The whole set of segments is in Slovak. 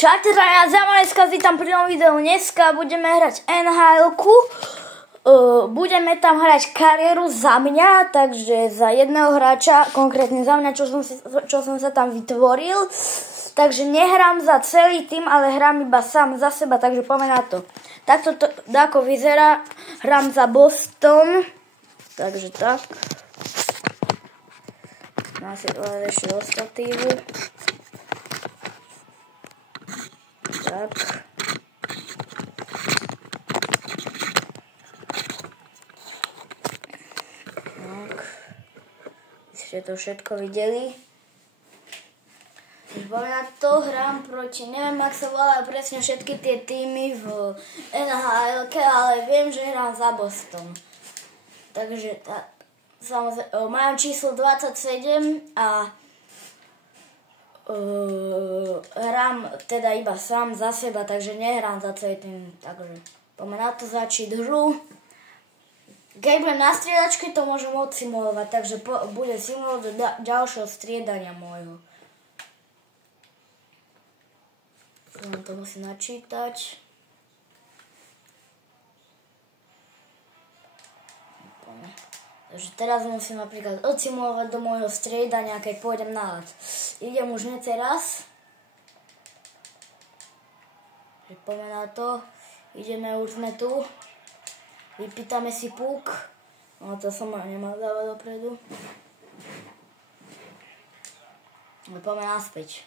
Čaute, ja dneska vítam pri novom videu. Dneska budeme hrať NHL-ku. Budeme tam hrať kariéru za mňa, takže za jedného hráča, konkrétne za mňa, čo som sa tam vytvoril. Takže nehrám za celý tým, ale hrám iba sám za seba, takže poďme na to. Takto to ako vyzerá, hrám za Boston, takže tak. Mám si ešte do statívu. Tak. Ste to všetko videli. Na to hrám proti, neviem, ak sa volajú presne všetky tie týmy v NHL-ke, ale viem, že hrám za Boston. Takže samozrejme, mám číslo 27 a hrám teda iba sám za seba, takže nehrám za celý tým. Takže poďme na to začít hru. Keď budem na striedačke, to môžem odsimulovať, takže bude simulovať do ďalšieho striedania môjho. To musím načítať. Takže teraz musím napríklad odsimulovať do môjho striedania, keď pôjdem na ľad. Idem už hneď teraz. Poďme na to. Ideme, už sme tu. Vypýtame si puk. No to som nemal dávať dopredu. Poďme naspäť.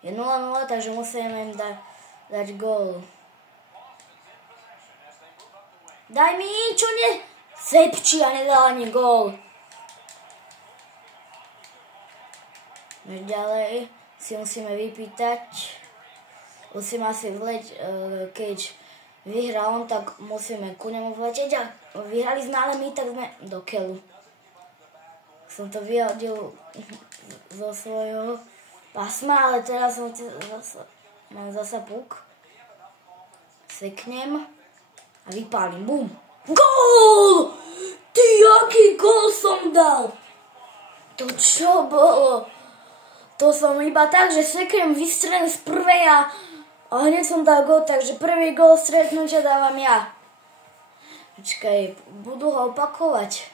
Je 0-0, takže musíme im dať gól. Daj mi, čo nie? Sepči a nedal ani gól. Ďalej si musíme vypýtať. Musíme asi vleť, keď vyhrá on, tak musíme ku nemu vleteť. A vyhrali sme, ale my tak sme do keľu. Som to vyhodil zo svojho pásma, ale teraz mám zasa puk. Seknem. A vypálim, bum. Gól! Ty, aký gól som dal? To čo bolo? To som iba tak, že sekrem vystrelím z prvej a hneď som dal gól, takže prvý gól stretnutia dávam ja. Počkaj, budú ho opakovať.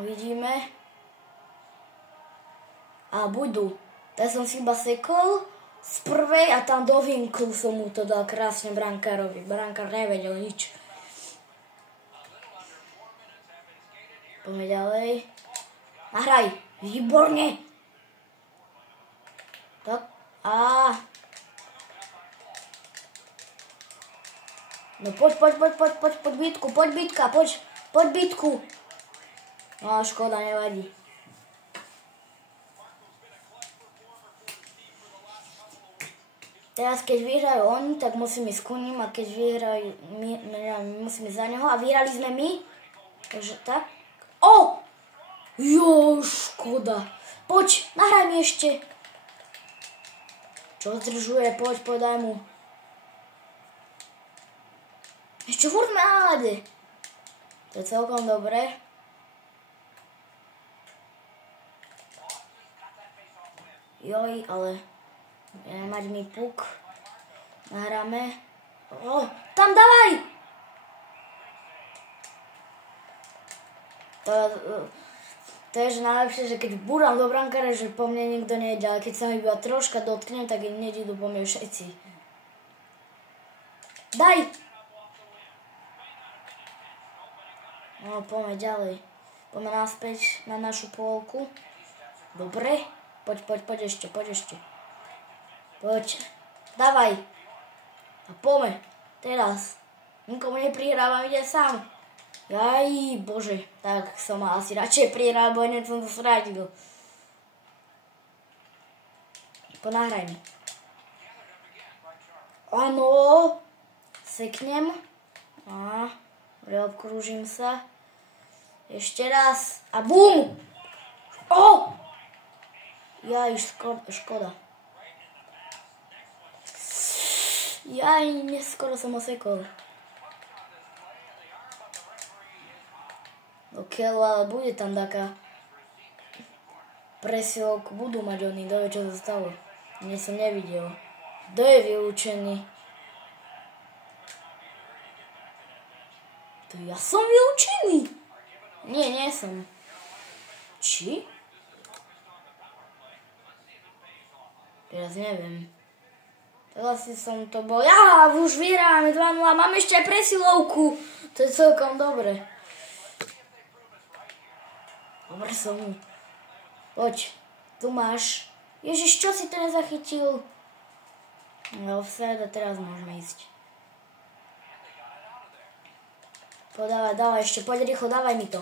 Uvidíme. A budú. Tak som si iba sekol z prvej a tam do vinklu som mu to dal krásne brankárovi. Brankár nevedel nič. Poďme ďalej. Nahraj. Výborne. Tak. A. No poď bitku, poď bitka, poď bitku. No škoda, nevadí. Teraz keď vyhrajú oni, tak musím ísť ku ním a keď vyhrajú, my musíme ísť za neho a vyhrali sme my. Takže tak. O! Jo, škoda. Poď, nahraj mi ešte. Čo zdržuje, poď, daj mu. Ešte furt na ľade. To je celkom dobré. Joj, ale mať mi puk. Nahráme. O, tam dávaj! To je že najlepšie, že keď búram do brankára, že po mne nikto nejde, ale keď sa mi iba troška dotknem, tak nejdu po mne všetci. Daj! No, poďme ďalej. Poďme naspäť na našu polku. Dobre. Poď ešte. Poď. Dávaj. A poďme. Teraz. Nikomu neprihrávam, ide sám. Jaj, bože. Tak som mal asi radšej prihrál, bo hneď som to sradil. Ponáhraj mi. Áno. Seknem. A obkrúžim sa. Ešte raz. A bum! O! Jaj, škoda. Jaj, neskoro som osekol. Do keľu, ale bude tam taká presilovku budú mať oni, dove čo sa stalo. Mne som nevidel. Kto je vylúčený? To ja som vylúčený. Nie som. Či? Teraz neviem. Teraz som to bol. Ja, už vyhráme 2-0. Mám ešte aj presilovku. To je celkom dobre. Dobre som. Poď. Tu máš. Ježiš, čo si to nezachytil? No, offside a teraz môžeme ísť. Dávaj ešte. Poď rýchlo, dávaj mi to.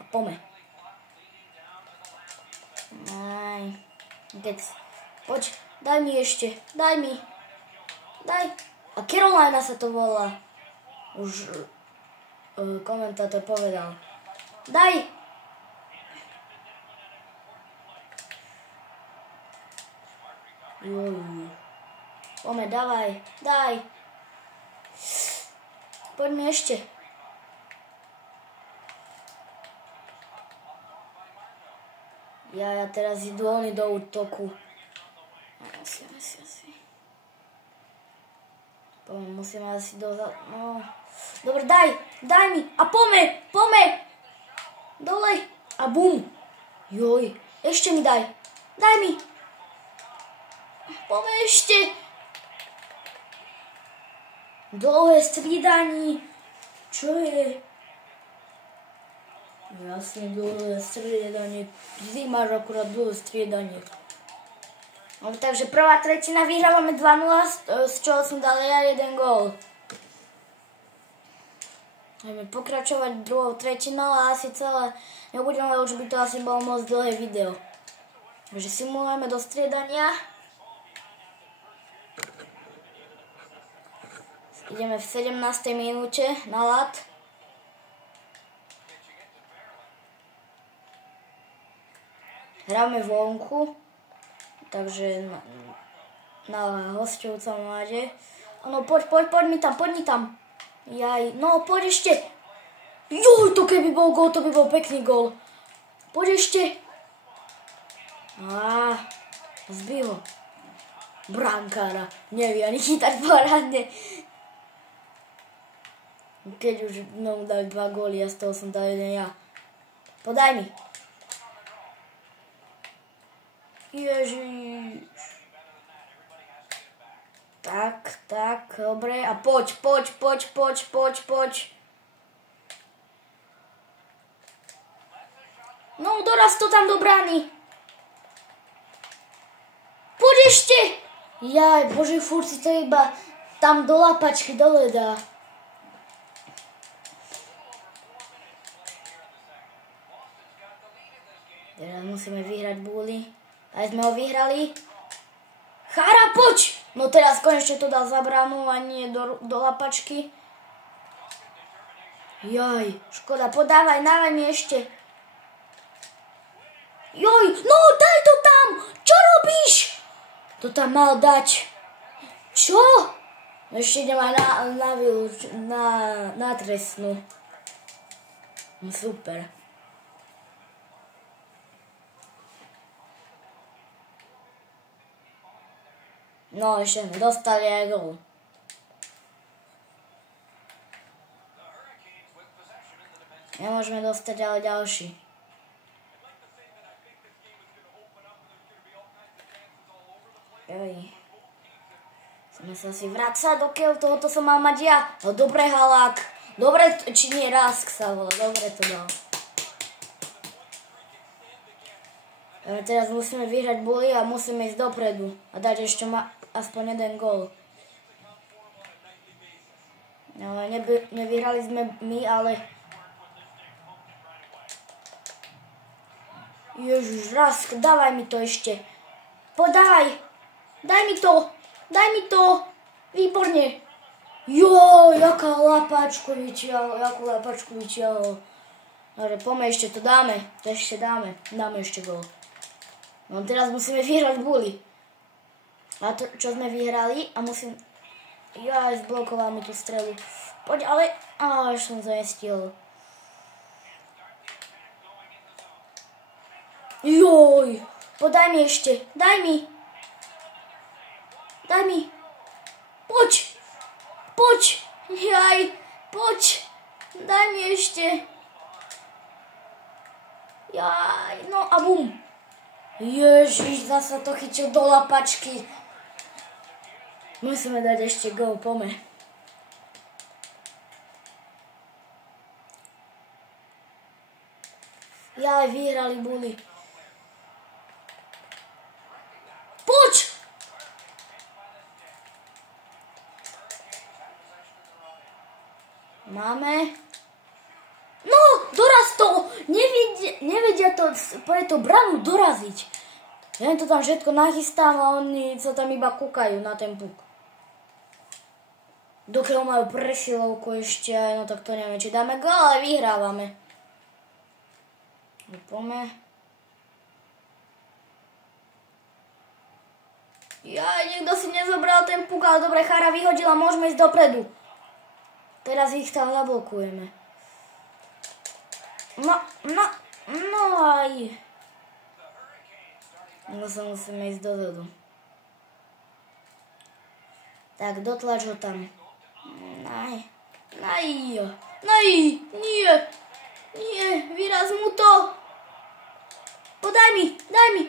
A pome. Aj. Poď, daj mi ešte. Daj mi. Daj. A Carolina sa to volá. Už komentátor povedal. Daj. Pome, dávaj. Daj. Poďme ešte. Ja teraz idú oni do útoku. Musíme asi dozad. No. Dobre, daj mi. A pome. Dole. A bum. Joj, ešte mi daj. Daj mi. Pome ešte. Dlhé striedanie. Čo je? Jasne, dlhé striedanie. Ty máš akurát dlhé striedanie. No, takže prvá tretina vyhrávame 2-0, z čoho som dal ja 1 gól. Budeme pokračovať druhou tretinou a asi celé nebudem, lebo už by to asi bolo moc dlhé video. Takže simulujeme do striedania. Ideme v 17. minúte na ľad. Hráme vonku, takže na hostovcom máte. No poď mi tam. Jaj, no poď ešte. Juj, to keby bol gól, to by bol pekný gól. Poď ešte. Zbij ho. Brankára, nevie ani chytať parádne. Keď už mu dali 2 góly a z toho som dal 1 ja. Podaj mi. Ježiš. Tak, dobre. A poď. No, doraz to tam do brány. Poď ešte. Jaj, bože, furt si to iba tam do lapačky dole dá. Teraz musíme vyhrať búly. Aj sme ho vyhrali. Chára, poď! No teraz konečne to dal za bránu a nie do lapačky. Jaj, škoda, podávaj, dávaj mi ešte. Joj, no daj to tam! Čo robíš? To tam mal dať. Čo? Ešte idem aj na trestnú. No super. No, ešte sme dostali aj gól. Nemôžeme dostať ale ďalší. Chceme sa si vrácať, dokiaľ tohoto som mal mať ja. No dobre, Halák. Dobre, či nie Rask sa volá. Dobre to dal. Teraz musíme vyhrať boli a musíme ísť dopredu. A dať ešte aspoň 1 gól. No, nevyhrali sme my, ale... Ježiš, Rask, dávaj mi to ešte. Podaj. Daj mi to. Výborne. Joj, jakú lapačku vytiahol. Dobre, poďme, ešte to dáme. Dáme ešte gól. No teraz musíme vyhrať buli. A to, čo sme vyhrali a musím... Jaj, zblokoval mi tú strelu. Poď, ale... Až som zajestil. Joj, podaj mi ešte, daj mi. Poď, jaj, poď, daj mi ešte. Jaj, no a bum. Ježiš, zasa to chytil do lapačky. Musíme dať ešte gól, poďme. Jaj, vyhrali Bully. Poď! Máme. No, doraz to! Nevedia to pre to branu doraziť. Ja to tam všetko nachystám a oni sa tam iba kúkajú na ten puk. Dokiaľ majú presilovku ešte aj, no tak to neviem, či dáme gól, ale vyhrávame. Poďme. Jaj, niekto si nezobral ten puk, ale dobre, Chara vyhodila, môžeme ísť dopredu. Teraz ich tam zablokujeme. No aj. No sa musíme ísť dozadu. Tak, dotlač ho tam. Nie, vyraz mu to. Daj mi.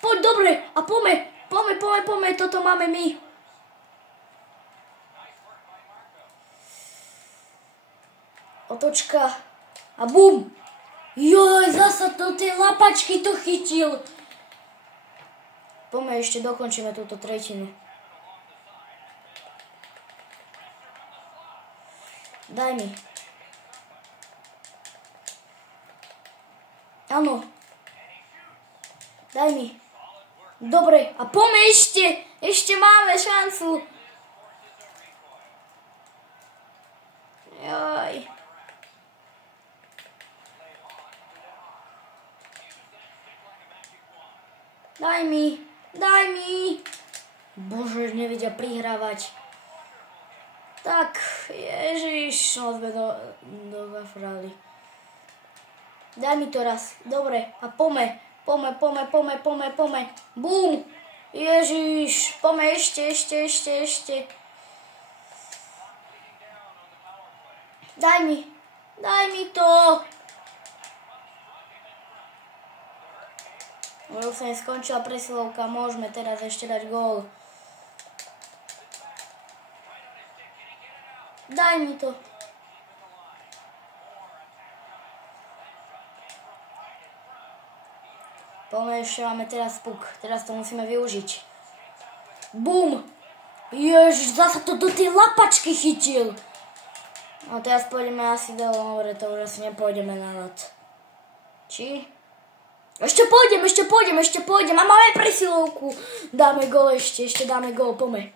Poď, dobre, a poďme, toto máme my. Otočka. A bum. Joj, zasa do tej lapačky to chytil. Poďme ešte dokončíme túto tretinu. Daj mi. Áno. Daj mi. Dobre, a poďme ešte. Ešte máme šancu. Jaj. Daj mi. Bože, nevedia prihrávať. Tak, ježiš, no sme dogafrali. Daj mi to raz, dobre, a poďme. Bum, ježiš, poďme ešte. Daj mi to. Už sa skončila presilovka, môžeme teraz ešte dať gól. Daj mi to. Poďme, ešte máme teraz puk. Teraz to musíme využiť. Bum! Ježiš, zasa to do tej lapačky chytil. No teraz pôjdeme asi dobre, to už asi nepôjdeme na ľad. Či? Ešte pôjdem a máme presilovku. Dáme gól ešte dáme gól, poďme.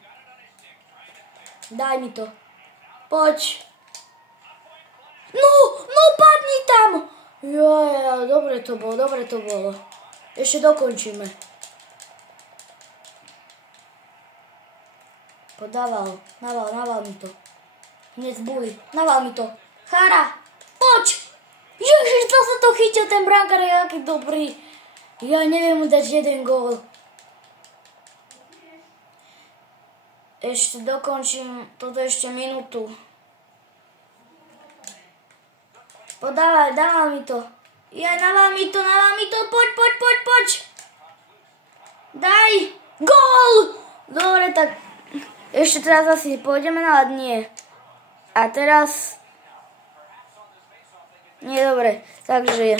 Daj mi to. Poď. No, padni tam. Jaj, dobre to bolo. Ešte dokončíme. Podával, naval mi to. Hneď z Bully, naval mi to. Chara, poď. Ježiš, to sa to chytil, ten brankár je aký dobrý. Ja neviem mu dať jeden gól. Ešte dokončím toto ešte minútu. Dával mi to. Naval mi to, poď. Daj, gól! Dobre, tak ešte teraz asi pôjdeme na ľad, nie. A teraz... Nie, dobre, takže...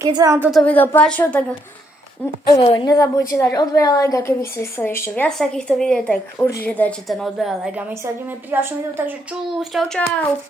Keď sa vám toto video páčilo, tak nezabudnite dať odber a like, a keby ste chceli ešte viac takýchto videí, tak určite dajte ten odber a like a my sa vidíme pri ďalšom videu, takže čau.